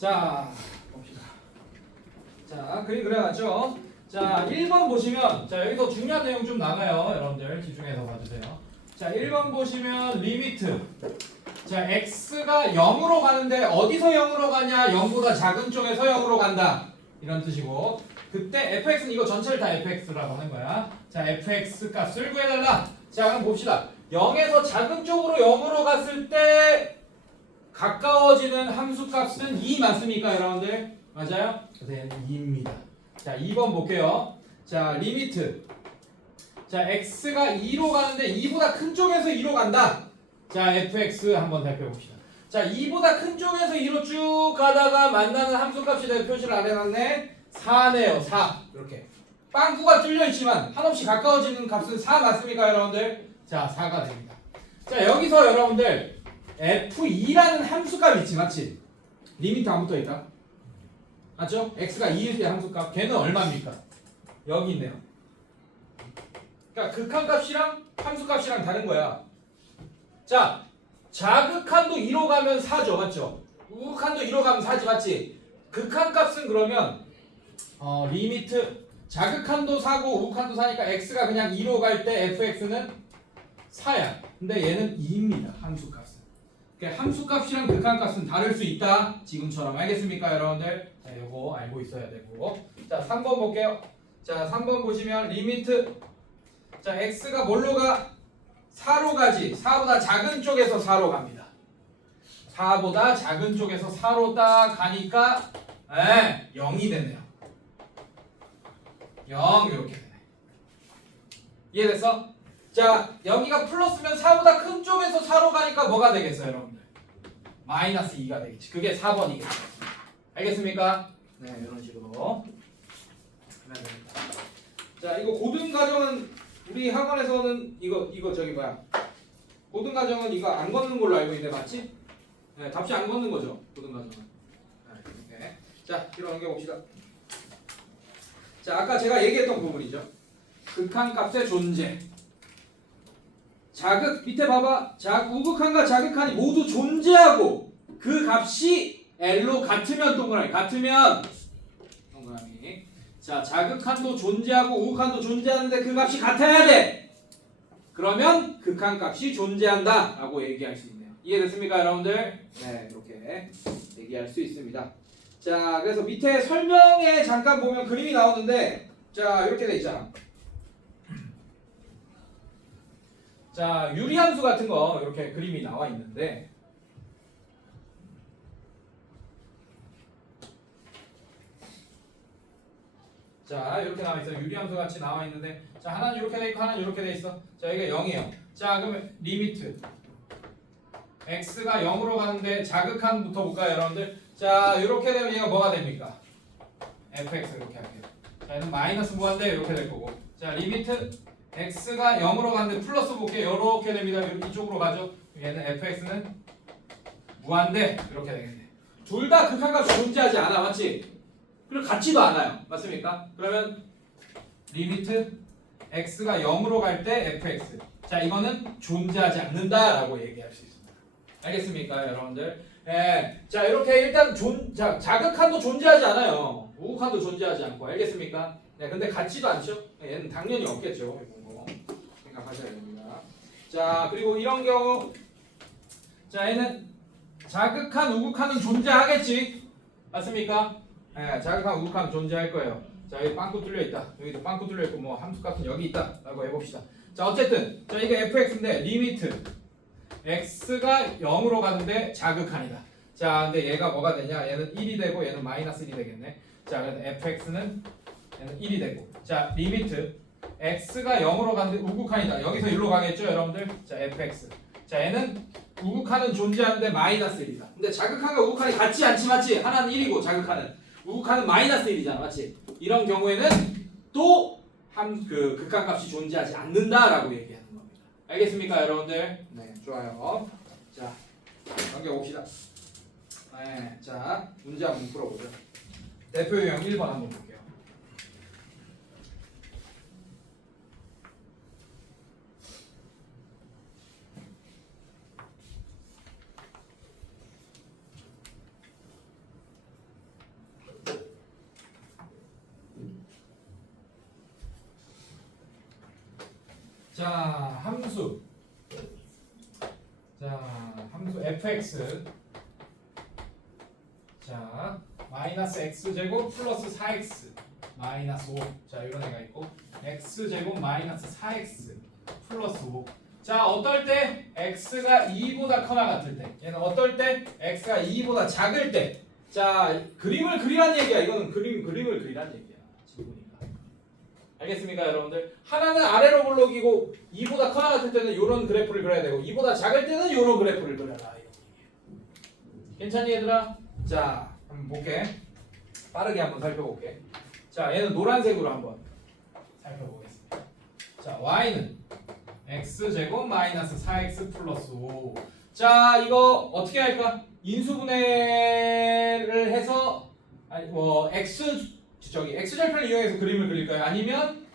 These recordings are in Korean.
자, 봅시다. 자, 그림 그려놨죠? 자, 1번 보시면, 자, 여기서 중요한 내용 좀 나가요. 여러분들 집중해서 봐주세요. 자, 1번 보시면 리미트. 자, x가 0으로 가는데 어디서 0으로 가냐? 0보다 작은 쪽에서 0으로 간다. 이런 뜻이고, 그때 fx는 이거 전체를 다 fx라고 하는 거야. 자, fx 값을 구해달라. 자, 그럼 봅시다. 0에서 작은 쪽으로 0으로 갔을 때 가까워지는 함수 값은 2 맞습니까, 여러분들? 맞아요? 네, 2입니다. 자, 2번 볼게요. 자, 리미트. 자, x가 2로 가는데 2보다 큰 쪽에서 2로 간다. 자, fx 한번 살펴봅시다. 자, 2보다 큰 쪽에서 2로 쭉 가다가 만나는 함수 값이 내가 표시를 안 해놨네. 4네요, 4. 이렇게. 빵꾸가 뚫려 있지만 한없이 가까워지는 값은 4 맞습니까, 여러분들? 자, 4가 됩니다. 자, 여기서 여러분들 f2라는 함수값 있지, 맞지? 리미트 안 붙어 있다. 맞죠? x가 2일 때 함수값. 걔는 얼마입니까? 여기 있네요. 그러니까 극한값이랑 함수값이랑 다른 거야. 자, 자극한도 2로 가면 4죠, 맞죠? 우극한도 2로 가면 4지, 맞지? 극한값은 그러면 리미트 자극한도 4고 우극한도 4니까 x가 그냥 2로 갈 때 fx는 4야. 근데 얘는 2입니다. 함수값은. 그러니까 함수값이랑 극한값은 다를 수 있다. 지금처럼. 알겠습니까, 여러분들? 자, 요거 알고 있어야 되고. 자, 3번 볼게요. 자, 3번 보시면 리미트. 자, x가 뭘로 가? 4로 가지. 4보다 작은 쪽에서 4로 갑니다. 4보다 작은 쪽에서 4로 딱 가니까 0이 되네요. 0 이렇게 되네. 이해됐어? 자, 여기가 플러스면 4보다 큰 쪽에서 4로 가니까 뭐가 되겠어요, 여러분들? 마이너스 2가 되겠지. 그게 4번이겠죠. 알겠습니까? 네, 이런 식으로. 자, 이거 고등가정은 우리 학원에서는 이거 저기 뭐야? 고등가정은 이거 안 걷는 걸로 알고 있는데 맞지? 네, 답시 안 걷는 거죠, 고등가정은. 네. 자, 뒤로 넘겨봅시다. 자, 아까 제가 얘기했던 부분이죠. 극한값의 존재. 자극 밑에 봐봐. 우극한과 자극한이 모두 존재하고 그 값이 L로 같으면 동그라미. 같으면 동그라미. 자, 자극한도 존재하고 우극한도 존재하는데 그 값이 같아야 돼. 그러면 극한값이 존재한다 라고 얘기할 수 있네요. 이해됐습니까, 여러분들? 네, 이렇게 얘기할 수 있습니다. 자, 그래서 밑에 설명에 잠깐 보면 그림이 나오는데, 자, 이렇게 돼 있잖아. 자, 유리함수 같은 거 이렇게 그림이 나와 있는데, 자, 이렇게 나와 있어요. 유리함수 같이 나와 있는데, 자, 하나는 이렇게 돼 있고 하나는 이렇게 돼 있어. 자, 이게 0이에요. 자, 그러면 리미트 x가 0으로 가는데 자극한부터 볼까요, 여러분들? 자, 이렇게 되면 얘가 뭐가 됩니까? fx 이렇게 할게요. 자, 얘는 마이너스 무한대 이렇게 될 거고. 자, 리미트 x가 0으로 가는데 플러스 볼게요. 이렇게 됩니다. 이쪽으로 가죠. 얘는 fx는 무한대 이렇게 되겠네. 둘 다 극한값이 존재하지 않아, 맞지? 그리고 같지도 않아요, 맞습니까? 그러면 리미트 x가 0으로 갈 때 fx. 자, 이거는 존재하지 않는다라고 얘기할 수 있습니다. 알겠습니까, 여러분들? 예. 자, 이렇게 일단 자극한도 존재하지 않아요. 우극한도 존재하지 않고. 알겠습니까? 네, 근데 같지도 않죠? 얘는 당연히 없겠죠. 이런 거 생각하셔야 됩니다. 자, 그리고 이런 경우, 자, 얘는 자극한, 우극한은 존재하겠지. 맞습니까? 예, 자극한, 우극한은 존재할 거예요. 자, 여기 빵꾸 뚫려 있다. 여기도 빵꾸 뚫려 있고, 뭐 함수값은 여기 있다라고 해봅시다. 자, 어쨌든, 자, 이게 fx인데 리미트 x가 0으로 가는데 자극한이다. 자, 근데 얘가 뭐가 되냐? 얘는 1이 되고 얘는 마이너스 1이 되겠네. 자, 그래서 fx는 얘는 1이 되고. 자, 리미트 x가 0으로 가는데 우극한이다. 여기서 1로 가겠죠, 여러분들? 자, fx. 자, 얘는 우극한은 존재하는데 마이너스 1이다. 근데 자극한과 우극한이 같지 않지, 맞지? 하나는 1이고 자극한은 우극한은 마이너스 1이잖아, 맞지? 이런 경우에는 또 극한값이 존재하지 않는다라고 얘기하는 겁니다. 알겠습니까, 여러분들? 네, 좋아요. 자, 넘겨봅시다. 네, 자, 문제 한번 풀어보죠. 대표 유형 1번 한번 볼게요. 자, 함수. 자, 함수 fx. 자, 마이너스 x제곱 플러스 4x 마이너스 5. 자, 이런 애가 있고 x제곱 마이너스 4x 플러스 5. 자, 어떨 때 x가 2보다 커나 같을 때, 얘는 어떨 때 x가 2보다 작을 때. 자, 그림을 그리란 얘기야. 이거는 그림을 그리란 얘기야. 지금 보니까. 알겠습니까, 여러분들? 하나는 아래로 블록이고 2보다 커나 같을 때는 이런 그래프를 그려야 되고 2보다 작을 때는 이런 그래프를 그려라. 이런 얘기예요. 괜찮니, 얘들아? 자, 한번 볼게. 빠르게 한번 살펴볼게. 자, 얘는 노란색으로 한번 살펴보겠습니다. 자, y는 x제곱 마이너스 4x 플러스 5. 자, 이거 어떻게 할까? 인수분해를 해서 x절편을 이용해서 그림을 그릴까요? 아니면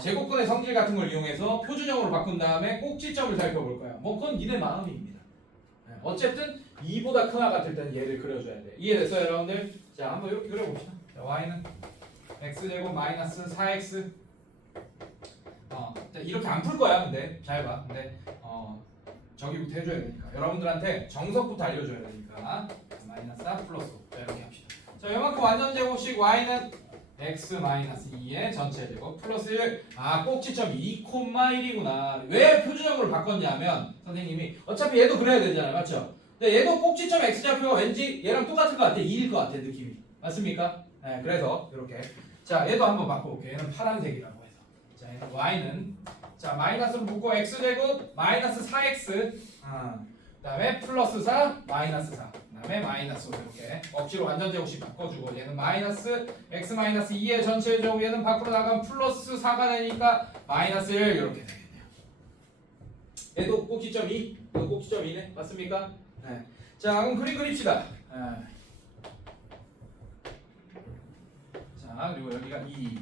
제곱근의 성질 같은 걸 이용해서 표준형으로 바꾼 다음에 꼭지점을 살펴볼까요? 뭐 그건 니네 마음입니다. 어쨌든 2보다 크나 같을 때는 얘를 그려줘야 돼. 이해됐어요, 여러분들? 자, 한번 이렇게 그려봅시다. 자, y는 x제곱 마이너스 4x. 이렇게 안 풀 거야, 근데 잘 봐. 근데 저기부터 해줘야 되니까 여러분들한테 정석부터 알려줘야 되니까 마이너스 4 플러스 5. 자, 이렇게 합시다. 자, 요만큼 완전 제곱식 y는 x 마이너스 2의 전체 제곱 플러스 1. 아, 꼭지점 2,1이구나. 왜 표준형으로 바꿨냐면 선생님이 어차피 얘도 그려야 되잖아요, 맞죠? 근데 얘도 꼭지점 x좌표가 왠지 얘랑 똑같은 것 같아. 2일 것 같아, 느낌이. 맞습니까? 네, 그래서 이렇게. 자, 얘도 한번 바꿔볼게요. 얘는 파란색이라고 해서. 자, 얘는 y는 자, 마이너스로 묶고 x제곱 마이너스 4x 그다음에 플러스 4 마이너스 4 그다음에 마이너스 5 이렇게 억지로 완전 제곱식 바꿔주고 얘는 마이너스 x 마이너스 2의 전체 제곱 얘는 밖으로 나가면 플러스 4가 되니까 마이너스 1 이렇게 되겠네요. 얘도 꼭지점 2, 얘도 꼭지점 2네. 맞습니까? 네. 자, 그럼 그림 그립시다. 자, 그리고 여기가 2,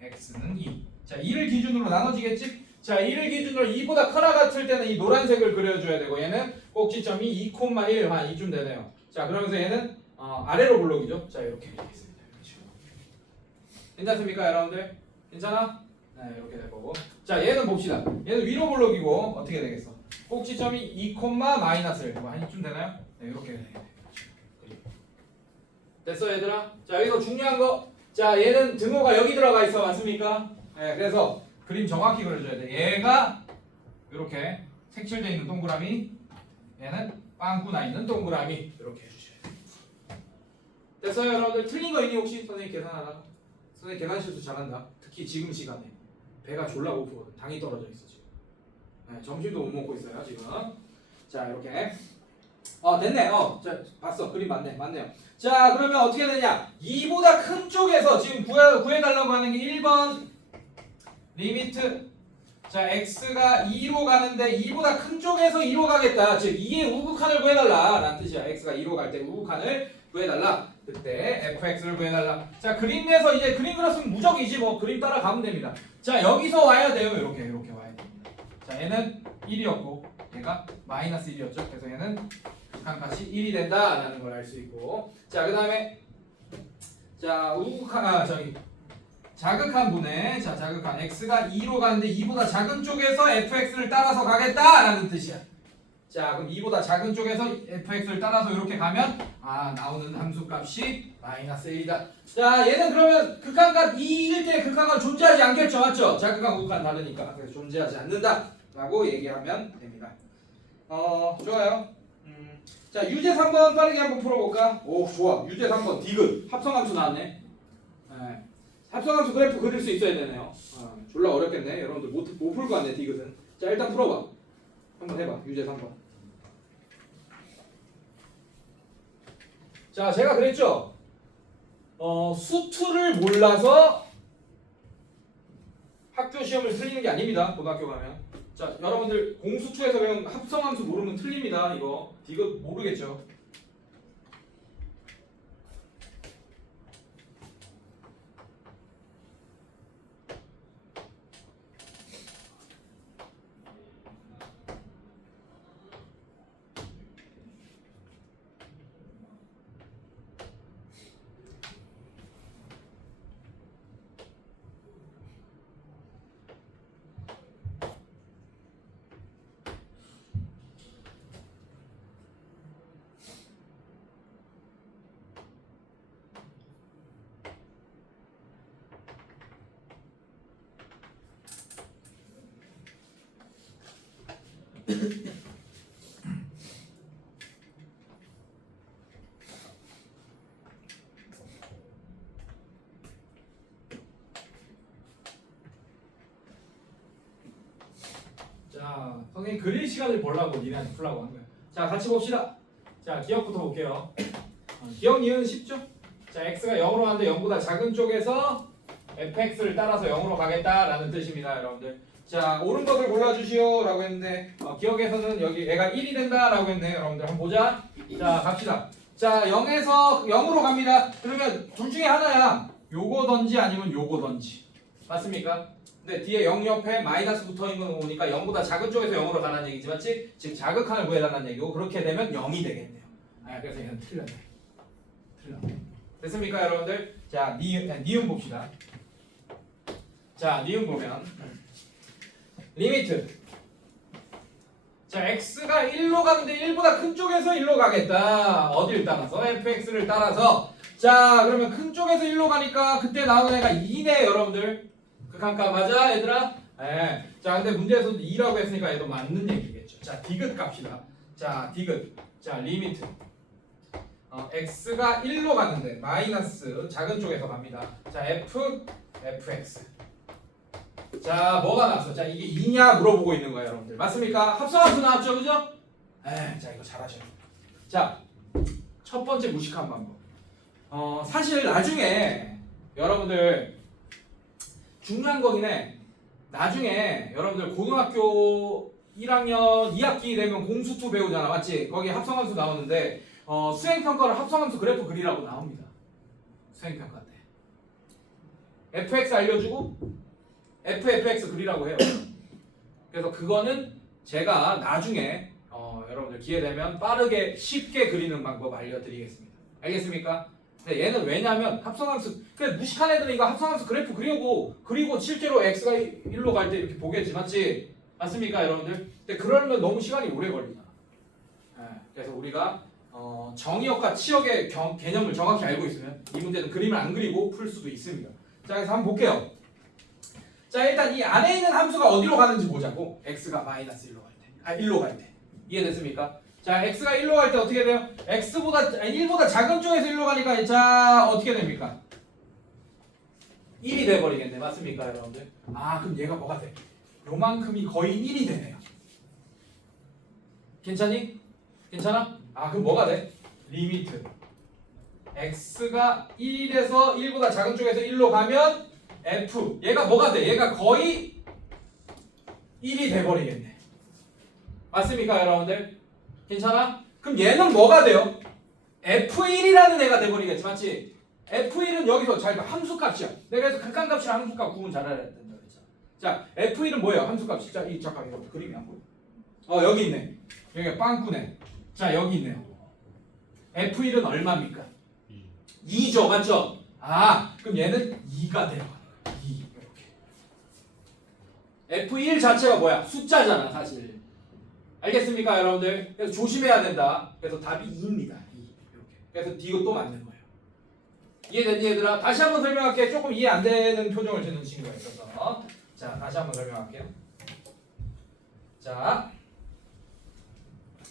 x는 2. 자, 2를 기준으로 나눠지겠지? 자, 2를 기준으로 2보다 커나 같을 때는 이 노란색을 그려줘야 되고 얘는 꼭지점이 2,1 한 이쯤 되네요. 자, 그러면서 얘는 아래로 블록이죠. 자, 이렇게 되겠습니다. 괜찮습니까, 여러분들? 괜찮아? 네, 이렇게 될 거고. 자, 얘는 봅시다. 얘는 위로 블록이고 어떻게 되겠어? 꼭지점이 2, 마이너스 1. 한 이쯤 되나요? 네, 이렇게 되겠네요. 됐어, 얘들아? 자, 여기서 중요한 거. 자, 얘는 등호가 여기 들어가 있어. 맞습니까? 네, 그래서 그림 정확히 그려줘야 돼. 얘가 이렇게 색칠되어 있는 동그라미, 얘는 빵꾸 나 있는 동그라미. 이렇게 해주셔야 돼. 됐어요, 여러분들? 틀린 거 있니 혹시? 선생님 계산하다가? 선생님 계산 실수 잘한다. 특히 지금 시간에 배가 졸라 고프거든. 당이 떨어져 있어 지금. 네, 점심도 못 먹고 있어요 지금. 자, 이렇게. 됐네. 자, 봤어. 그림 맞네요. 자, 그러면 어떻게 되냐? 2보다 큰 쪽에서 지금 구해달라고 하는 게 1번 리미트. 자, x가 2로 가는데 2보다 큰 쪽에서 2로 가겠다. 즉 2의 우극한을 구해달라 라는 뜻이야. x가 2로 갈 때 우극한을 구해달라. 그때 fx를 구해달라. 자, 그림 내서 이제 그림 그렸으면 무적이지 뭐. 그림 따라가면 됩니다. 자, 여기서 와야 돼요. 이렇게 와야 됩니다. 자, 얘는 1이었고 얘가 마이너스 1이었죠. 그래서 얘는 극한값이 1이 된다라는 걸 알 수 있고. 자, 그 다음에 자, 자극한 분의 자극한 x가 2로 가는데 2보다 작은 쪽에서 fx를 따라서 가겠다라는 뜻이야. 자, 그럼 2보다 작은 쪽에서 fx를 따라서 이렇게 가면 나오는 함수값이 마이너스 1이다. 자, 얘는 그러면 극한값 2일 때 극한값 존재하지 않겠죠, 맞죠? 자극한 우극한 다르니까. 그래서 존재하지 않는다라고 얘기하면 됩니다. 좋아요. 자, 유제 3번 빠르게 한번 풀어볼까? 오, 좋아. 유제 3번 디귿 합성함수 나왔네. 네. 합성함수 그래프 그릴 수 있어야 되네요. 졸라 어렵겠네. 여러분들 못 풀 거 같네, 디귿은. 자, 일단 풀어봐. 한번 해봐. 유제 3번. 자, 제가 그랬죠? 수투를 몰라서 학교 시험을 틀리는 게 아닙니다. 고등학교 가면. 자, 여러분들 공수투에서 배운 합성함수 모르면 틀립니다. 이거 디귿 모르겠죠? 선생님 그릴 시간을 보려고 니네한테 풀라고 한 거야. 자, 같이 봅시다. 자, 기억부터 볼게요. 기억 니은 쉽죠? 자, x가 0으로 가는데 0보다 작은 쪽에서 fx를 따라서 0으로 가겠다라는 뜻입니다, 여러분들. 자, 옳은 것을 골라주시오 라고 했는데 기억에서는 여기 애가 1이 된다 라고 했네. 여러분들 한번 보자. 자, 갑시다. 자, 0에서 0으로 갑니다. 그러면 둘 중에 하나야. 요거던지 아니면 요거던지. 맞습니까? 근데 뒤에 0 옆에 마이너스 붙어있는 거 보니까 0보다 작은 쪽에서 0으로 가라는 얘기지, 맞지? 즉 자극한을 구해달라는 얘기고, 그렇게 되면 0이 되겠네요. 그래서 얘는 틀렸네. 됐습니까, 여러분들? 자, 니은 봅시다. 자, 니은 보면 리미트. 자, x가 1로 가는데 1보다 큰 쪽에서 1로 가겠다. 어디를 따라서? fx를 따라서. 자, 그러면 큰 쪽에서 1로 가니까 그때 나오는 애가 2네, 여러분들. 극한값 맞아, 얘들아? 네. 자, 근데 문제에서도 2라고 했으니까 얘도 맞는 얘기겠죠. 자, 디귿 갑시다. 자, 디귿. 자, 리미트. x가 1로 갔는데 마이너스 작은 쪽에서 갑니다. 자, fx. 자, 뭐가 나왔어? 자, 이게 2냐 물어보고 있는 거예요, 여러분들. 맞습니까? 합성함수 나왔죠, 그죠? 자, 이거 잘하셔요. 자, 첫 번째 무식한 방법. 사실 나중에 여러분들 중요한 거긴 해. 나중에 여러분들 고등학교 1학년 2학기 되면 공수2 배우잖아, 맞지? 거기 합성함수 나오는데 수행평가를 합성함수 그래프 그리라고 나옵니다. 수행평가 때 fx 알려주고 fx 그리라고 해요. 그래서 그거는 제가 나중에 여러분들 기회 되면 빠르게 쉽게 그리는 방법 알려드리겠습니다. 알겠습니까? 근데 얘는 왜냐면 합성함수, 그래 무식한 애들은 이거 합성함수 그래프 그리고 실제로 x가 1로 갈 때 이렇게 보겠지, 맞지? 맞습니까, 여러분들? 근데 그러면 너무 시간이 오래 걸리잖아. 그래서 우리가 정의역과 치역의 개념을 정확히 알고 있으면 이 문제는 그림을 안 그리고 풀 수도 있습니다. 자, 그래서 한번 볼게요. 자, 일단 이 안에 있는 함수가 어디로 가는지 보자고. x가 마이너스 1로 갈 때, 1로 갈 때. 이해됐습니까? 자, x가 1로 갈 때 어떻게 돼요? 1보다 작은 쪽에서 1로 가니까 자, 어떻게 됩니까? 1이 돼버리겠네. 맞습니까, 여러분들? 그럼 얘가 뭐가 돼? 요만큼이 거의 1이 되네요. 괜찮니? 괜찮아? 그럼 뭐가 돼? 리미트 x가 1에서 1보다 작은 쪽에서 1로 가면 f, 얘가 뭐가 돼? 얘가 거의 1이 돼버리겠네. 맞습니까, 여러분들? 괜찮아? 그럼 얘는 뭐가 돼요? f1이라는 애가 돼버리겠지, 맞지? f1은 여기서 잘 봐, 함수값이야. 내가 그래서 극한값이랑 함수값 구분 잘 알아야 된다 그랬잖아. 자, f1은 뭐예요? 함수값이. 자, 잠깐 이거 그림이 안 보여. 여기 있네. 여기가 빵꾸네. 자, 여기 있네요. f1은 얼마입니까? 2죠, 맞죠? 그럼 얘는 2가 돼요. 2 이렇게. f1 자체가 뭐야? 숫자잖아, 사실. 알겠습니까, 여러분들? 그래서 조심해야 된다. 그래서 답이 2입니다. 2 이렇게. 그래서 이것도 맞는 거예요. 이해됐니, 얘들아? 다시 한번 설명할게. 조금 이해 안 되는 표정을 짓는 친구가 있어서. 자, 다시 한번 설명할게요. 자,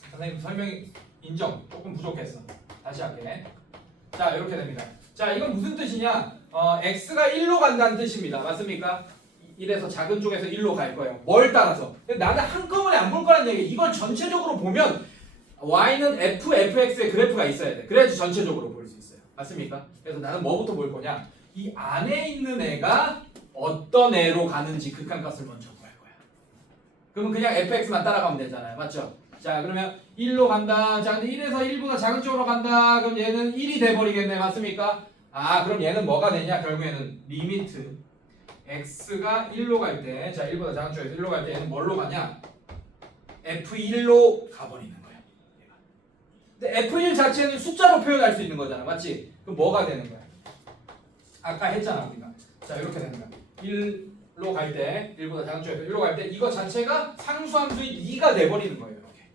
선생님 설명이 인정. 조금 부족했어. 다시 할게. 자, 이렇게 됩니다. 자, 이건 무슨 뜻이냐? x가 1로 간다는 뜻입니다. 맞습니까? 1에서 작은 쪽에서 1로 갈 거예요. 뭘 따라서? 나는 한꺼번에 안 볼 거란 얘기. 이걸 전체적으로 보면 y는 fx의 그래프가 있어야 돼. 그래야지 전체적으로 볼 수 있어요. 맞습니까? 그래서 나는 뭐부터 볼 거냐? 이 안에 있는 애가 어떤 애로 가는지 극한값을 먼저 구할 거야. 그러면 그냥 fx만 따라가면 되잖아요. 맞죠? 자, 그러면 1로 간다. 자, 근데 1에서 1보다 작은 쪽으로 간다. 그럼 얘는 1이 돼버리겠네. 맞습니까? 그럼 얘는 뭐가 되냐? 결국에는 리미트 x가 1로 갈 때, 자, 1보다 작은 쪽에서 1로 갈 때 얘는 뭘로 가냐? f1로 가버리는 거야. 근데 f1 자체는 숫자로 표현할 수 있는 거잖아. 맞지? 그럼 뭐가 되는 거야? 아까 했잖아, 우리가. 자, 이렇게 되는 거야. 1로 갈 때, 1보다 작은 쪽에서 1로 갈 때 이거 자체가 상수함수인 2가 돼버리는 거예요. 이렇게.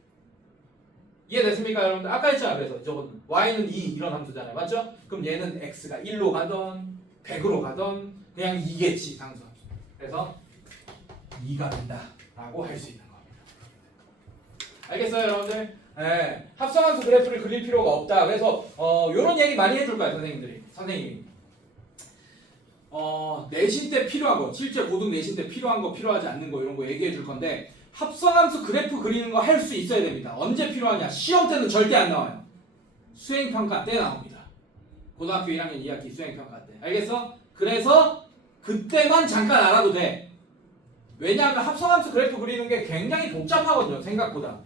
이해됐습니까, 여러분들? 아까 했잖아. 그래서 저거는 y는 2 이런 함수잖아요. 맞죠? 그럼 얘는 x가 1로 가던 100으로 가던 그냥 2겠지, 상수함수. 그래서 2가 된다라고 할 수 있는 겁니다. 알겠어요, 여러분들? 네. 합성함수 그래프를 그릴 필요가 없다. 그래서 요런 얘기 많이 해줄 거야, 선생님이. 내신 때 필요한 거, 실제 고등 내신 때 필요한 거, 필요하지 않는 거 이런 거 얘기해 줄 건데, 합성함수 그래프 그리는 거 할 수 있어야 됩니다. 언제 필요하냐? 시험 때는 절대 안 나와요. 수행평가 때 나옵니다. 고등학교 1학년 2학기 수행평가 때. 알겠어? 그래서 그때만 잠깐 알아도 돼. 왜냐하면 합성함수 그래프 그리는 게 굉장히 복잡하거든요. 생각보다.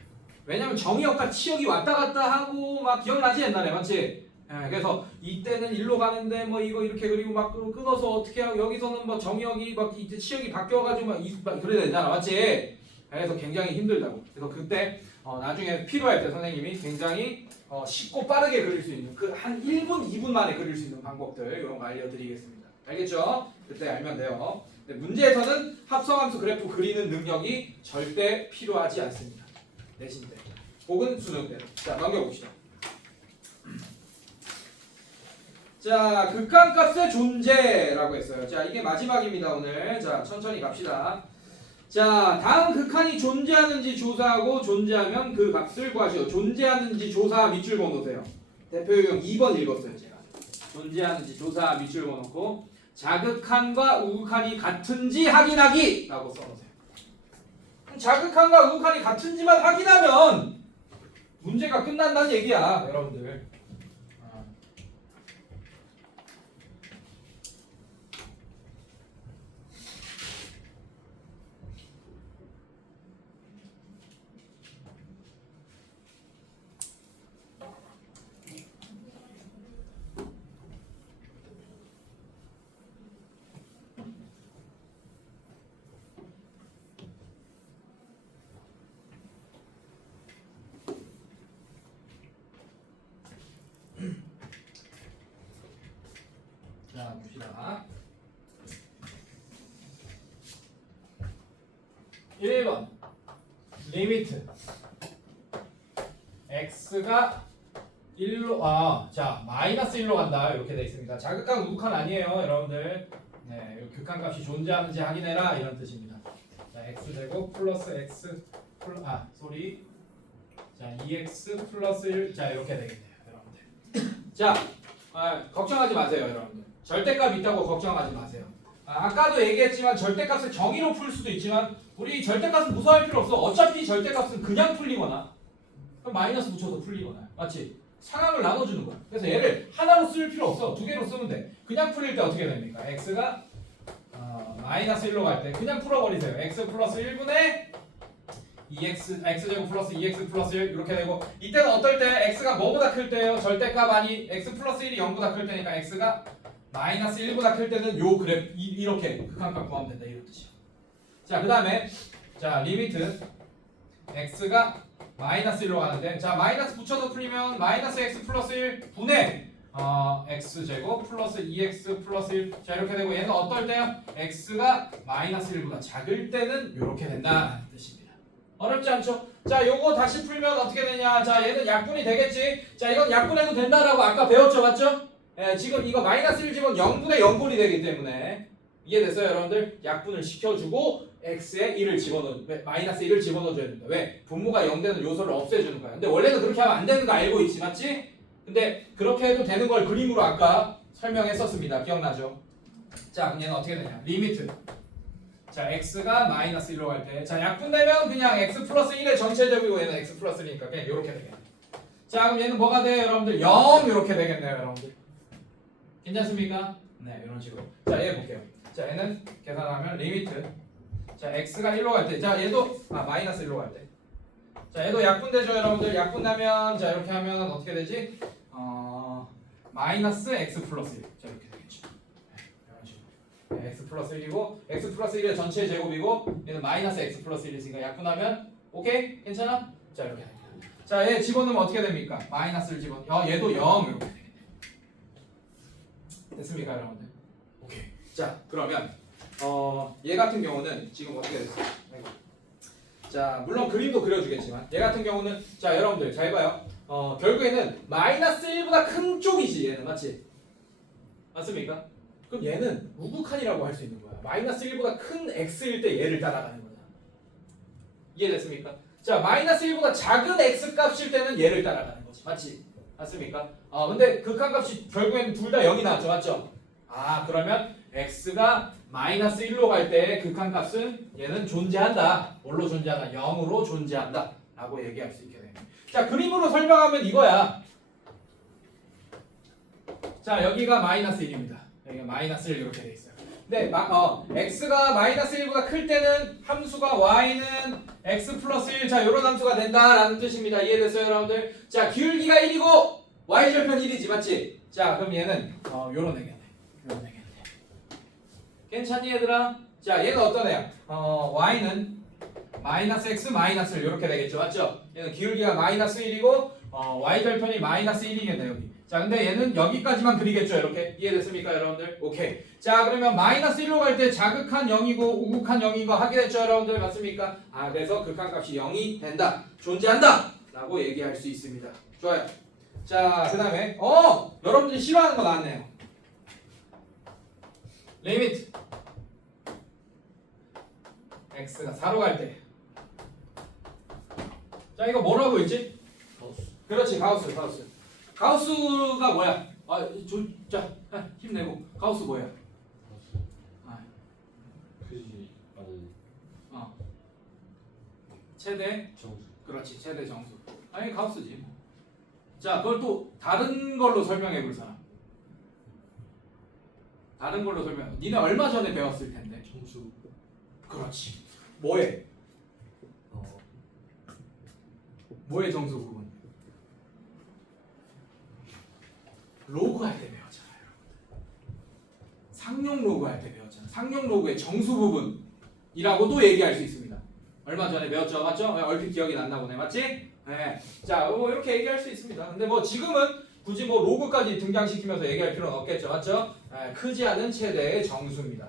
왜냐면 정의역과 치역이 왔다 갔다 하고 막 기억나지 옛날에 맞지? 예, 그래서 이때는 일로 가는데 뭐 이거 이렇게 그리고 막 끊어서 어떻게 하고 여기서는 뭐 정의역이 막 이제 치역이 바뀌어가지고 막 그래야 되잖아 맞지? 그래서 굉장히 힘들다고. 그래서 그때 나중에 필요할 때 선생님이 굉장히 쉽고 빠르게 그릴 수 있는 그 한 1분, 2분 만에 그릴 수 있는 방법들 이런 거 알려드리겠습니다. 알겠죠? 그때 알면 돼요. 근데 문제에서는 합성함수 그래프 그리는 능력이 절대 필요하지 않습니다. 내신 때 혹은 수능 때. 자 넘겨봅시다. 자 극한값의 존재라고 했어요. 자 이게 마지막입니다 오늘. 자 천천히 갑시다. 자 다음 극한이 존재하는지 조사하고 존재하면 그 값을 구하시오. 존재하는지 조사 밑줄 그어놓으세요. 대표유형 2번 읽었어요 제가. 존재하는지 조사 밑줄 그어놓고 자극한과 우극한이 같은지 확인하기 라고 써놓으세요. 자극한과 우극한이 같은지만 확인하면 문제가 끝난다는 얘기야 여러분들. 자 봅시다. 1번 리미트 x가 1로 자 마이너스 1로 간다 이렇게 돼 있습니다. 자극한 우극한 아니에요 여러분들. 네, 극한값이 존재하는지 확인해라 이런 뜻입니다. 자 x제곱 플러스 x 자 2x 플러스 1 자 이렇게 되겠네요 여러분들. 자 걱정하지 마세요 여러분들. 절대값 있다고 걱정하지 마세요. 아까도 얘기했지만 절대값을 정의로 풀 수도 있지만 우리 절대값은 무서워할 필요 없어. 어차피 절대값은 그냥 풀리거나 그럼 마이너스 붙여서 풀리거나 맞지? 상항을 나눠주는 거야. 그래서 얘를 하나로 쓸 필요 없어. 두 개로 쓰면 돼. 그냥 풀릴 때 어떻게 됩니까? x가 마이너스 1로 갈 때 그냥 풀어버리세요. x 플러스 1분의 2x x제곱 플러스 2x 플러스 1 이렇게 되고 이때는 어떨 때 x가 뭐보다 클 때예요? 절대값 아니 x 플러스 1이 0보다 클 때니까 x가 마이너스 1보다 클 때는 요 그래프 이렇게 극한값 구하면 된다 이런 뜻이야. 자 그 다음에 자 리미트 x가 마이너스 1로 가는데 자 마이너스 붙여서 풀리면 마이너스 x 플러스 1 분의 x제곱 플러스 2x 플러스 1 자 이렇게 되고 얘는 어떨 때요? x가 마이너스 1보다 작을 때는 이렇게 된다는 뜻입니다. 어렵지 않죠? 자 요거 다시 풀면 어떻게 되냐 자 얘는 약분이 되겠지. 자 이건 약분해도 된다라고 아까 배웠죠 맞죠? 예, 지금 이거 마이너스 1 집은 0분의 0분이 되기 때문에 이해됐어요 여러분들? 약분을 시켜주고 x에 1을 집어넣어 마이너스 1을 집어넣어줘야 된다. 왜? 분모가 0 되는 요소를 없애주는 거야. 근데 원래는 그렇게 하면 안 되는 거 알고 있지 맞지? 근데 그렇게 해도 되는 걸 그림으로 아까 설명했었습니다. 기억나죠? 자 그럼 얘는 어떻게 되냐 리미트 자 x가 마이너스 1로 갈 때 자 약분되면 그냥 x 플러스 1의 전체적이고 얘는 x 플러스 1이니까 그냥 이렇게 되겠네. 자 그럼 얘는 뭐가 돼요 여러분들? 0 이렇게 되겠네요 여러분들. 괜찮습니까? 네 이런 식으로. 자 얘 볼게요. 자 얘는 계산하면 리미트 자 x가 1로 갈 때 자 얘도 마이너스 1로 갈 때 자 얘도 약분되죠 여러분들. 약분되면 자 이렇게 하면 어떻게 되지? 마이너스 x 플러스 1 자 이렇게 되겠죠. 이런 식으로. 네, x 플러스 1이고 x 플러스 1의 전체 제곱이고 얘는 마이너스 x 플러스 1이니까 약분하면 오케이? 괜찮아? 자 이렇게 됩니다. 자 얘 집어넣으면 어떻게 됩니까? 마이너스를 집어넣으면 얘도 0 이렇게 되겠네요. 됐습니까 여러분들? 오케이. 자 그러면 얘 같은 경우는 지금 어떻게 됐어요? 자 물론 그림도 그려주겠지만 얘 같은 경우는 자 여러분들 잘 봐요. 결국에는 마이너스 1보다 큰 쪽이지 얘는 맞지? 맞습니까? 그럼 얘는 우극한이라고 할 수 있는 거야. 마이너스 1보다 큰 x일 때 얘를 따라가는 거야. 이해됐습니까? 자 마이너스 1보다 작은 x 값일 때는 얘를 따라가는 거지 맞지? 맞습니까? 근데 극한값이 결국에는 둘 다 0이 나왔죠 맞죠? 아 그러면 x가 마이너스 1로 갈 때 극한값은 얘는 존재한다. 뭘로 존재한다? 0으로 존재한다 라고 얘기할 수 있게 됩니다. 자 그림으로 설명하면 이거야. 자 여기가 마이너스 1입니다. 여기가 마이너스 1 이렇게 돼 있어요. 근데 x가 마이너스 1보다 클 때는 함수가 y는 x 플러스 1 자 요런 함수가 된다라는 뜻입니다. 이해됐어요 여러분들? 자 기울기가 1이고 y절편 1이지 맞지? 자 그럼 얘는 요런 애겠네. 요런 애겠네. 괜찮니 얘들아? 자 얘는 어떤 애야? y는 마이너스 x 마이너스 1 이렇게 되겠죠 맞죠? 얘는 기울기가 마이너스 1이고 y절편이 마이너스 1이겠네 여기. 자 근데 얘는 여기까지만 그리겠죠 이렇게. 이해됐습니까 여러분들? 오케이. 자 그러면 마이너스 1로 갈 때 자극한 0이고 우극한 0이고 하게 됐죠 여러분들? 맞습니까? 아 그래서 극한값이 0이 된다. 존재한다 라고 얘기할 수 있습니다. 좋아요. 자 그 다음에 여러분들이 싫어하는 거 나왔네요. 리미트 x가 4로 갈 때. 자 이거 뭐라고 했지? 가우스. 그렇지 가우스. 가우스가 뭐야? 자 힘내고 가우스 뭐야? 그지 아니 최대 정수. 그렇지 최대 정수. 아니 가우스지 뭐. 자 그걸 또 다른 걸로 설명해 볼 사람. 다른 걸로 설명. 니네 얼마 전에 배웠을 텐데. 정수. 그렇지. 뭐해? 뭐의 정수 부분? 로그 할 때 배웠잖아요. 상용 로그 할 때 배웠잖아. 상용 로그의 정수 부분이라고도 얘기할 수 있습니다. 얼마 전에 배웠죠, 맞죠? 얼핏 기억이 났나 보네, 맞지? 네. 자, 이렇게 얘기할 수 있습니다. 근데 뭐 지금은 굳이 뭐 로그까지 등장시키면서 얘기할 필요는 없겠죠, 맞죠? 크지 않은 최대의 정수입니다.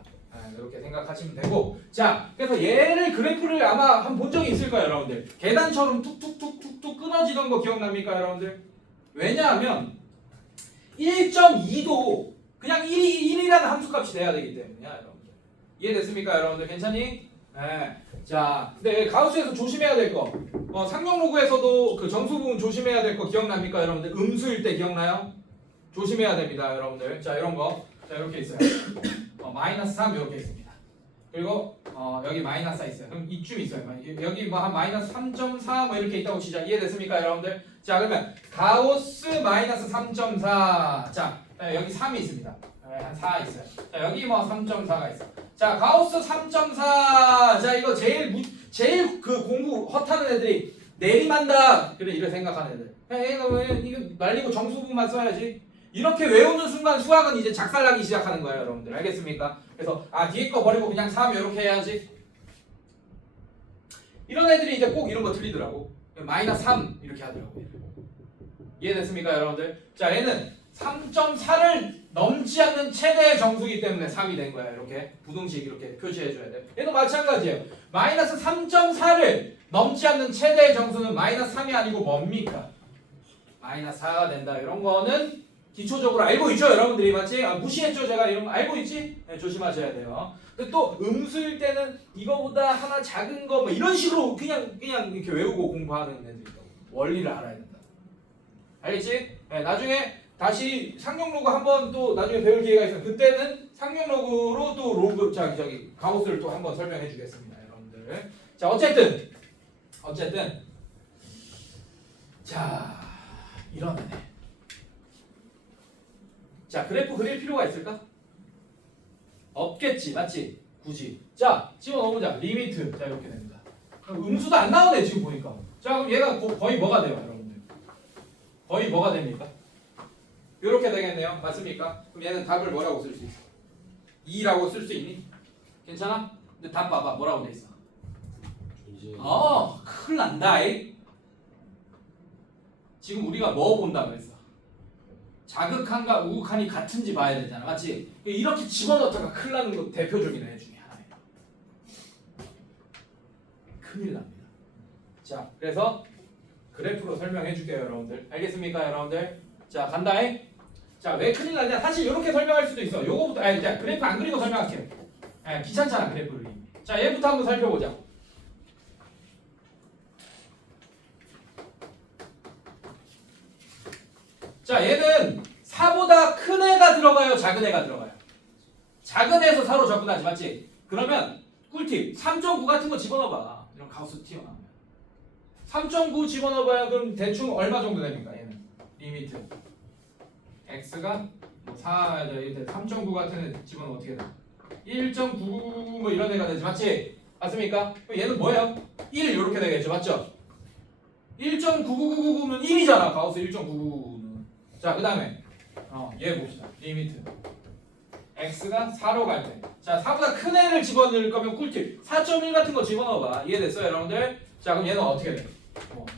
이렇게 생각하시면 되고, 자, 그래서 얘를 그래프를 아마 한 본 적이 있을 거예요, 여러분들. 계단처럼 툭툭툭툭툭 끊어지던 거 기억납니까, 여러분들? 왜냐하면 1.2도 그냥 1이라는 함수값이 돼야 되기 때문이야, 여러분들. 이해됐습니까, 여러분들? 괜찮니? 네. 자, 근데 가우스에서 조심해야 될 거. 상용 로그에서도 그 정수 부분 조심해야 될 거 기억납니까, 여러분들? 음수일 때 기억나요? 조심해야 됩니다, 여러분들. 자, 이런 거. 자, 이렇게 있어요. 마이너스 3 이렇게 있습니다. 그리고 여기 마이너스 4 있어요. 그럼 이쯤 있어요. 여기 뭐 한 마이너스 3.4 뭐 이렇게 있다고 시작. 이해됐습니까, 여러분들? 자, 그러면 가우스 마이너스 3.4. 자, 여기 3이 있습니다. 한 4 있어요. 자, 여기 뭐 3.4가 있어. 자, 가우스 3.4. 자, 이거 제일 그 공부 헛하는 애들이 내림한다. 그래, 이래 생각하는 애들. 이거 말리고 정수부만 써야지. 이렇게 외우는 순간 수학은 이제 작살나기 시작하는 거예요, 여러분들. 알겠습니까? 그래서 뒤에 거 버리고 그냥 3 이렇게 해야지. 이런 애들이 이제 꼭 이런 거 틀리더라고. 마이너스 3 이렇게 하더라고. 이해됐습니까, 여러분들? 자, 얘는 3.4를 넘지 않는 최대의 정수이기 때문에 3이 된 거야. 이렇게 부등식 이렇게 표시해줘야 돼. 얘도 마찬가지예요. 마이너스 3.4를 넘지 않는 최대의 정수는 마이너스 3이 아니고 뭡니까? 마이너스 4가 된다. 이런 거는 기초적으로 알고 있죠, 여러분들이. 맞지? 무시했죠, 제가. 이런 거 알고 있지? 네, 조심하셔야 돼요. 근데 또 음수일 때는 이거보다 하나 작은 거 뭐 이런 식으로 그냥 이렇게 외우고 공부하는 애들이 있다고. 원리를 알아야 된다. 알겠지? 네, 나중에 다시 상용 로그 한번 또 나중에 배울 기회가 있어요. 그때는 상용 로그로 또 로그 저기 가우스를 또 한번 설명해 주겠습니다, 여러분들. 자, 어쨌든 자, 이런 애네. 자, 그래프 그릴 필요가 있을까? 없겠지, 맞지? 굳이. 자, 집어넣어보자. 리미트. 자, 이렇게 됩니다. 음수도 안 나오네, 지금 보니까. 자, 그럼 얘가 거의 뭐가 돼요, 여러분들? 거의 뭐가 됩니까? 이렇게 되겠네요. 맞습니까? 그럼 얘는 답을 뭐라고 쓸 수 있어? 2라고 쓸 수 있니? 괜찮아? 근데 답 봐봐. 뭐라고 돼 있어? 큰일 난다. 지금 우리가 뭐 본다 그랬어? 자극한과 우극한이 같은지 봐야 되잖아, 맞지? 이렇게 집어넣다가 큰일 나는 거 대표적인 애 중에 하나예요. 큰일 납니다. 자, 그래서 그래프로 설명해 줄게요, 여러분들. 알겠습니까, 여러분들? 자, 간다잉. 자, 왜 큰일 나냐? 사실 이렇게 설명할 수도 있어. 요거부터, 자, 그래프 안 그리고 설명할게요. 귀찮잖아, 그래프를. 자, 얘부터 한번 살펴보자. 자, 얘는 4보다 큰 애가 들어가요, 작은 애가 들어가요? 작은 에서 4로 접근하지 맞지? 그러면 꿀팁 3.9 같은 거 집어넣어봐. 이런 가우스 튀어나오면 3.9 집어넣어봐야 그럼 대충 얼마 정도 됩니까? 얘는 리미트 x가 뭐 4, 3.9 같은 애 집어넣으면 어떻게 돼? 1.999 뭐 이런 애가 되지 맞지? 맞습니까? 그럼 얘는 뭐예요? 1 이렇게 되겠죠 맞죠? 1.9999면 1이잖아 가우스 1.999는. 자 그 다음에 얘 봅시다. 리미트 x가 4로 갈 때. 자 4보다 큰 애를 집어넣을 거면 꿀팁 4.1 같은 거 집어넣어봐. 이해됐어요 여러분들? 자 그럼 얘는 어떻게 돼?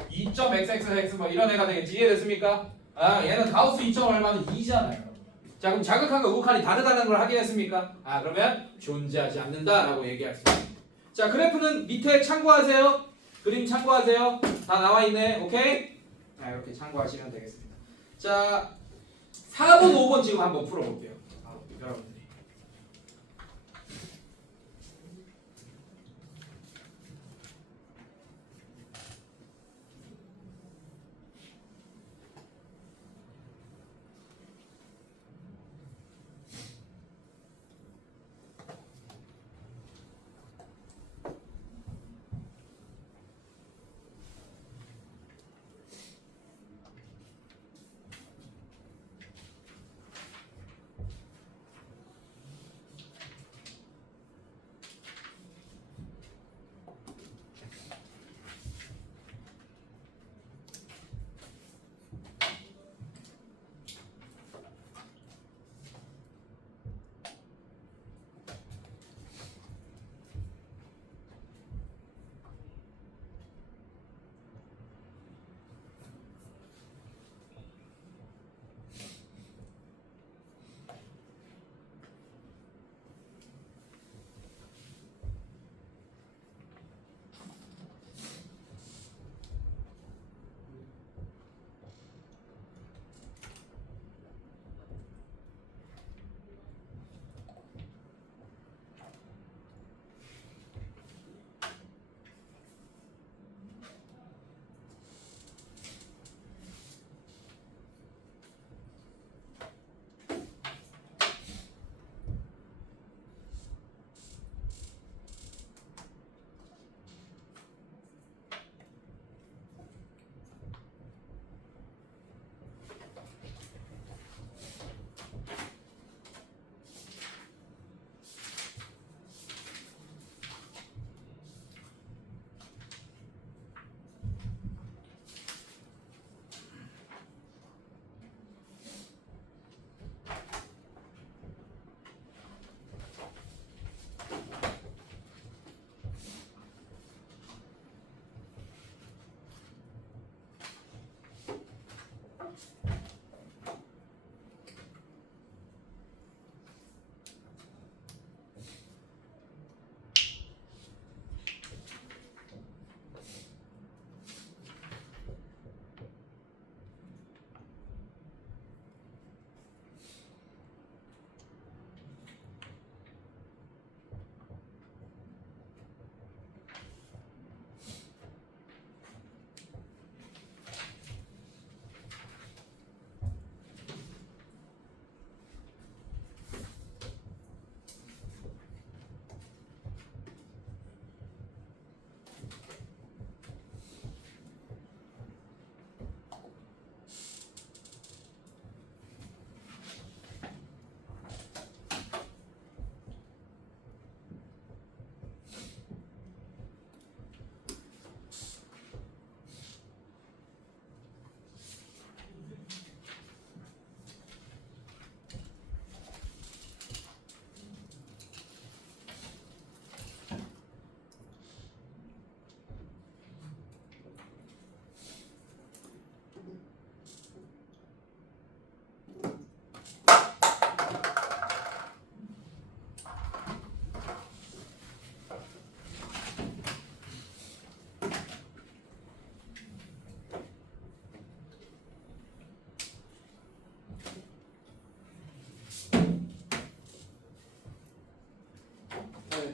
2.xxx 뭐 이런 애가 되겠지. 이해됐습니까? 아 얘는 가우스 2점 얼마는 2잖아요. 자 그럼 자극한과 우극한이 다르다는 걸 확인했습니까? 아 그러면 존재하지 않는다라고 얘기할 수 있습니다. 자 그래프는 밑에 참고하세요. 그림 참고하세요. 다 나와있네. 오케이? 자 이렇게 참고하시면 되겠습니다. 자 4번 5번 지금 한번 풀어볼게요.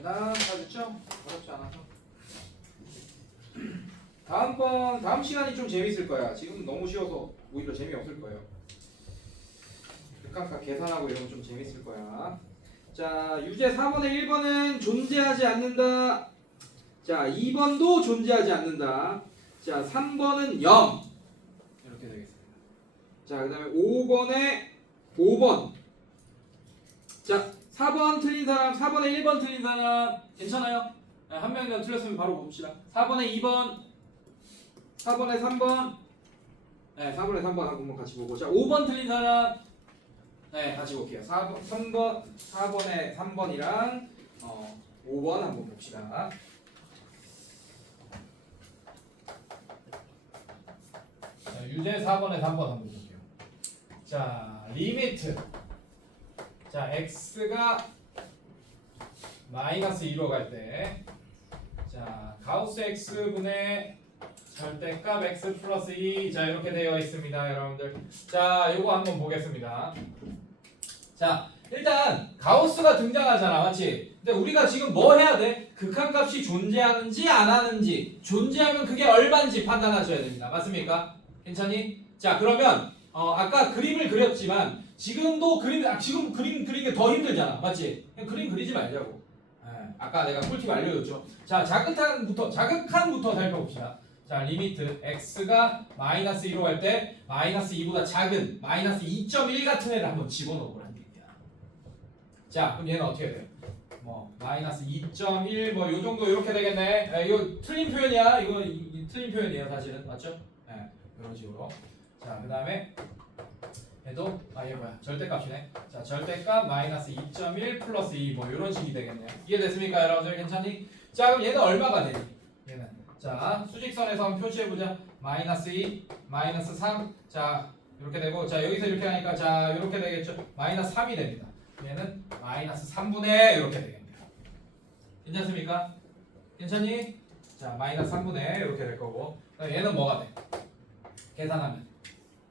여러분들이 다 됐죠? 어렵지 않아서. 다음 시간이 좀 재밌을 거야. 지금 너무 쉬워서 오히려 재미없을 거예요. 극한값 계산하고 이러면 좀 재밌을 거야. 자, 유제 4번의 1번은 존재하지 않는다. 자, 2번도 존재하지 않는다. 자, 3번은 0. 이렇게 되겠습니다. 자, 그 다음에 5번에 5번. 자, 4번 틀린 사람, 4번에 1번 틀린 사람 괜찮아요? 네, 한 명이라도 틀렸으면 바로 봅시다. 4번에 2번, 4번에 3번. 네, 4번에 3번 한번 같이 보고. 자, 5번 틀린 사람. 네, 같이 볼게요. 4번에 3번이랑 5번 한번 봅시다. 자, 유제 4번에 3번 한번 볼게요. 자, 리미트. 자, x가 마이너스 2로 갈 때, 자, 가우스 x분의 절대값 x 플러스 2. 자, 이렇게 되어 있습니다, 여러분들. 자, 요거 한번 보겠습니다. 자, 일단 가우스가 등장하잖아, 맞지? 근데 우리가 지금 뭐 해야 돼? 극한값이 존재하는지 안 하는지, 존재하면 그게 얼마인지 판단하셔야 됩니다. 맞습니까? 괜찮니? 자, 그러면 아까 그림을 그렸지만 지금도 지금 그림 그리기 더 힘들잖아, 맞지? 그냥 그림 그리지 말자고. 아까 내가 꿀팁 알려줬죠. 자, 자극한부터 살펴봅시다. 자, 리미트 x가 마이너스 2로 갈 때 마이너스 2보다 작은 마이너스 2.1 같은 애를 한번 집어넣어보라는 얘기야. 자, 그럼 얘는 어떻게 돼요? 뭐 마이너스 2.1 뭐 요 정도 이렇게 되겠네. 이거 틀린 표현이야. 이거 틀린 표현이에요, 사실은. 맞죠? 이런 식으로. 자, 그다음에 얘도 얘 뭐야? 절대값이네. 자, 절대값 마이너스 2.1 플러스 2 뭐 이런 식이 되겠네요. 이해됐습니까, 여러분들? 괜찮니? 자, 그럼 얘는 얼마가 되니? 얘는 자, 수직선에서 한번 표시해보자. 마이너스 2, 마이너스 3. 자, 이렇게 되고, 자, 여기서 이렇게 하니까, 자, 이렇게 되겠죠. 마이너스 3이 됩니다. 얘는 마이너스 3분의 이렇게 되겠네요. 괜찮습니까? 괜찮니? 자, 마이너스 3분의 이렇게 될 거고. 얘는 뭐가 돼? 계산하면.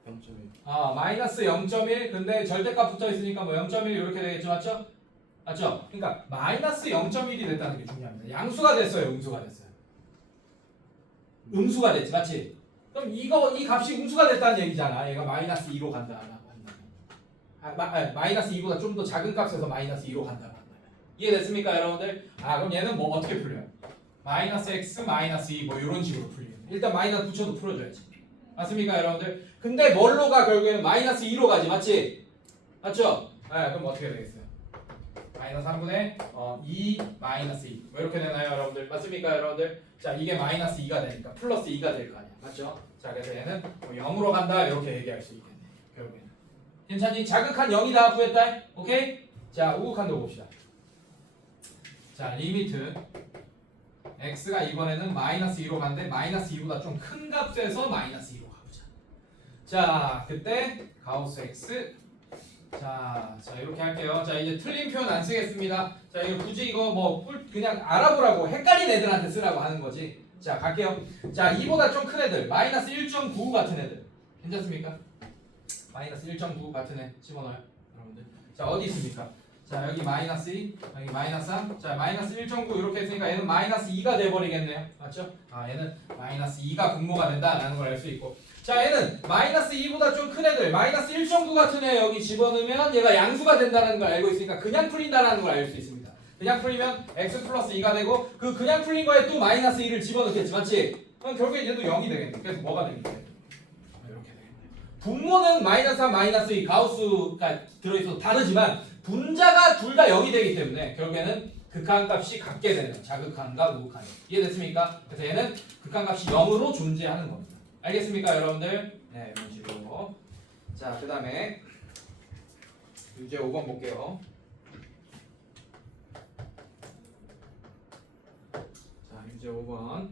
0.1. 마이너스 0.1. 근데 절대값 붙어 있으니까 뭐 0.1 이렇게 되겠죠. 맞죠? 맞죠? 그러니까 마이너스 0.1이 됐다는 게 중요합니다. 양수가 됐어요, 음수가 됐어요. 음수가 됐지, 맞지? 그럼 이 값이 음수가 됐다는 얘기잖아. 얘가 마이너스 2로 간다라고 한다면. 마이너스 2보다 좀 더 작은 값에서 마이너스 2로 간다고 한다면. 이해됐습니까, 여러분들? 그럼 얘는 뭐 어떻게 풀려요? 마이너스 x 마이너스 2 뭐 이런 식으로 풀려요. 일단 마이너스 붙여도 풀어줘야지. 맞습니까, 여러분들? 근데 뭘로 가? 결국에는 마이너스 2로 가지, 맞지? 맞죠? 그럼 어떻게 되겠어요? 마이너스 3분의 2 마이너스 2 뭐 이렇게 되나요, 여러분들? 맞습니까, 여러분들? 자, 이게 마이너스 2가 되니까 플러스 2가 될 거 아니야, 맞죠? 자, 그래서 얘는 뭐 0으로 간다 이렇게 얘기할 수 있겠네, 결국에는. 괜찮니? 자극한 0이다 구했다. 오케이? 자, 우극한도 봅시다. 자, 리미트 x가 이번에는 마이너스 2로 가는데 마이너스 2보다 좀 큰 값에서 마이너스 2로 가보자. 자, 그때 가우스 x. 자, 이렇게 할게요. 자, 이제 틀린 표현 안 쓰겠습니다. 자, 이거 굳이 이거 뭐 그냥 알아보라고 헷갈린 애들한테 쓰라고 하는 거지. 자, 갈게요. 자, 2보다 좀 큰 애들 마이너스 1.9 같은 애들 괜찮습니까? 마이너스 1.9 같은 애 집어넣어요, 여러분들. 자, 어디 있습니까? 자, 여기 마이너스 2, 여기 마이너스 3. 자, 마이너스 1.9 이렇게 했으니까 얘는 마이너스 2가 돼버리겠네요. 맞죠? 얘는 마이너스 2가 분모가 된다라는 걸 알 수 있고. 자, 얘는 마이너스 2보다 좀 큰 애들 마이너스 1.9 같은 애 여기 집어넣으면 얘가 양수가 된다는 걸 알고 있으니까 그냥 풀린다는 걸 알 수 있습니다. 그냥 풀리면 x 플러스 2가 되고 그냥 풀린 거에 또 마이너스 2를 집어넣겠지, 맞지? 그럼 결국에 얘도 0이 되겠네. 그래서 뭐가 되겠네? 이렇게 되겠네요. 분모는 마이너스 3, 마이너스 2 가우스가 들어있어도 다르지만 분자가 둘 다 0이 되기 때문에 결국에는 극한값이 같게 되는 거예요. 자극한과 우극한. 이해됐습니까? 그래서 얘는 극한값이 0으로 존재하는 겁니다. 알겠습니까, 여러분들? 네, 이런 식으로. 자, 그 다음에 유제 5번 볼게요. 자, 유제 5번.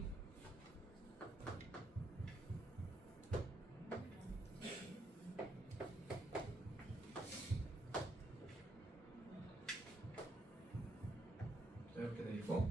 자, 이렇게 돼 있고.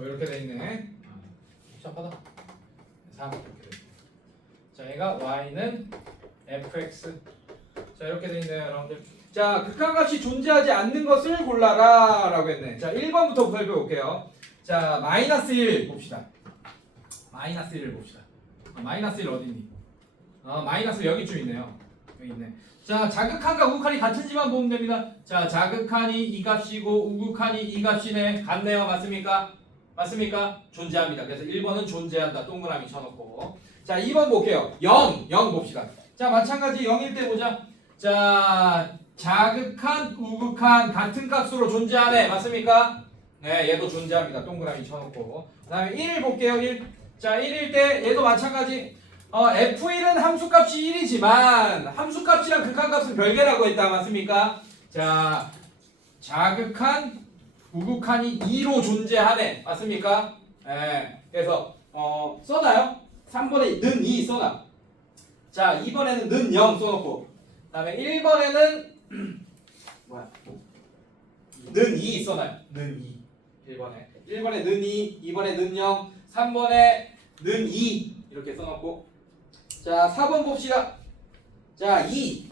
뭐 이렇게 돼 있네. 복잡하다. 3 이렇게 돼 있네. 자, 얘가 y는 fx. 자, 이렇게 돼 있네요, 여러분들. 자, 극한값이 존재하지 않는 것을 골라라 라고 했네. 자, 1번부터 살펴볼게요. 자, 마이너스 1 봅시다. 마이너스 1을 봅시다. 마이너스 1 어딨니? 마이너스 여기쯤 있네요. 여기 있네. 자, 자극한과 우극한이 같은지만 보면 됩니다. 자, 자극한이 이 값이고 우극한이 이 값이네. 같네요. 맞습니까? 맞습니까? 존재합니다. 그래서 1번은 존재한다. 동그라미 쳐놓고. 자, 2번 볼게요. 0 봅시다. 자, 마찬가지 0일 때 보자. 자, 자극한, 우극한 같은 값으로 존재하네. 맞습니까? 네, 얘도 존재합니다. 동그라미 쳐놓고. 그 다음에 1 볼게요. 1. 자, 1일 때 얘도 마찬가지. F1은 함수값이 1이지만 함수값이랑 극한값은 별개라고 했다. 맞습니까? 자, 자극한, 우극한이 2로 존재하네. 맞습니까? 네, 그래서 써놔요. 3번에 는 2 써놔. 자, 2번에는 는 0 써놓고, 그 다음에 1번에는 뭐야? 는 2 써놔요. 는 2. 1번에 는 2, 2번에 는 0, 3번에 는 2 이렇게 써놓고. 자, 4번 봅시다. 자, 2.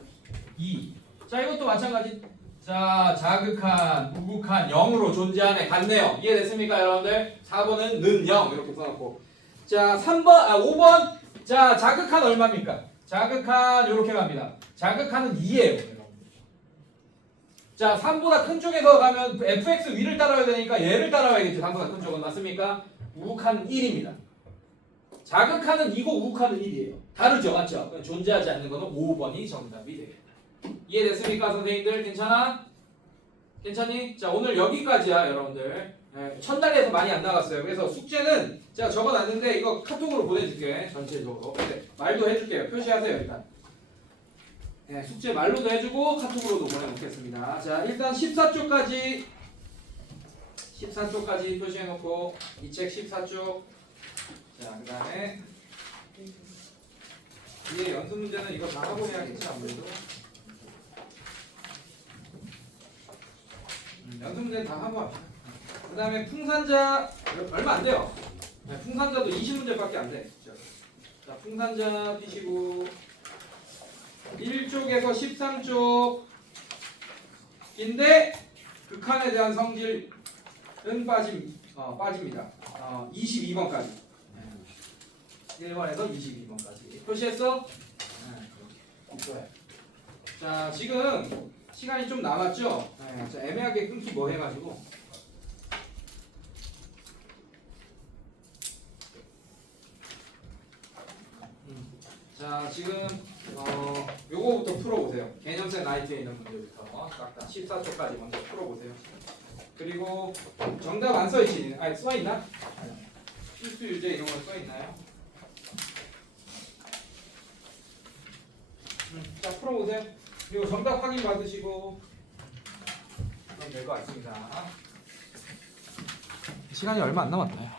자, 이것도 마찬가지. 자, 자극한, 우극한 0으로 존재하네. 같네요. 이해됐습니까, 여러분들? 4번은 는 0 이렇게 써놓고. 자, 5번. 자, 자극한 얼마입니까? 자극한 이렇게 갑니다. 자극한은 2예요. 자, 3보다 큰 쪽에서 가면 fx 위를 따라야 되니까 얘를 따라와야겠지. 3보다 큰 쪽은. 맞습니까? 우극한은 1입니다. 자극한은 2고 우극한은 1이에요. 다르죠? 맞죠? 존재하지 않는 거는 5번이 정답이 되겠다. 이해됐습니까, 선생님들? 괜찮아? 괜찮니? 자, 오늘 여기까지야, 여러분들. 네, 첫날에서 많이 안 나갔어요. 그래서 숙제는 제가 적어놨는데 이거 카톡으로 보내줄게. 전체적으로. 네, 말도 해줄게요. 표시하세요, 일단. 네, 숙제 말로도 해주고 카톡으로도 보내놓겠습니다. 자, 일단 14쪽까지 표시해놓고 이 책 14쪽. 자, 그 다음에 뒤에 연습 문제는 이거 다 하고 해야겠지, 아무래도. 연습 문제는 다 하고 합시다. 그 다음에 풍산자 얼마 안 돼요. 네, 풍산자도 20문제밖에 안 돼. 자, 풍산자 피시고 1쪽에서 13쪽인데 극한에 대한 성질은 빠집니다. 22번까지. 1번에서 22번까지. 표시했어? 네, 좋아요. 자, 지금 시간이 좀 남았죠? 네, 자, 애매하게 끊기 뭐 해가지고. 자, 지금 요거부터 풀어보세요. 개념세 나이트에 있는 문제부터 딱 14초까지 먼저 풀어보세요. 그리고 정답 안 써있지? 아니, 써있나? 필수 유제 이런 거 써있나요? 자, 풀어보세요. 그리고 정답 확인 받으시고 그럼 될 것 같습니다. 시간이 얼마 안 남았나요?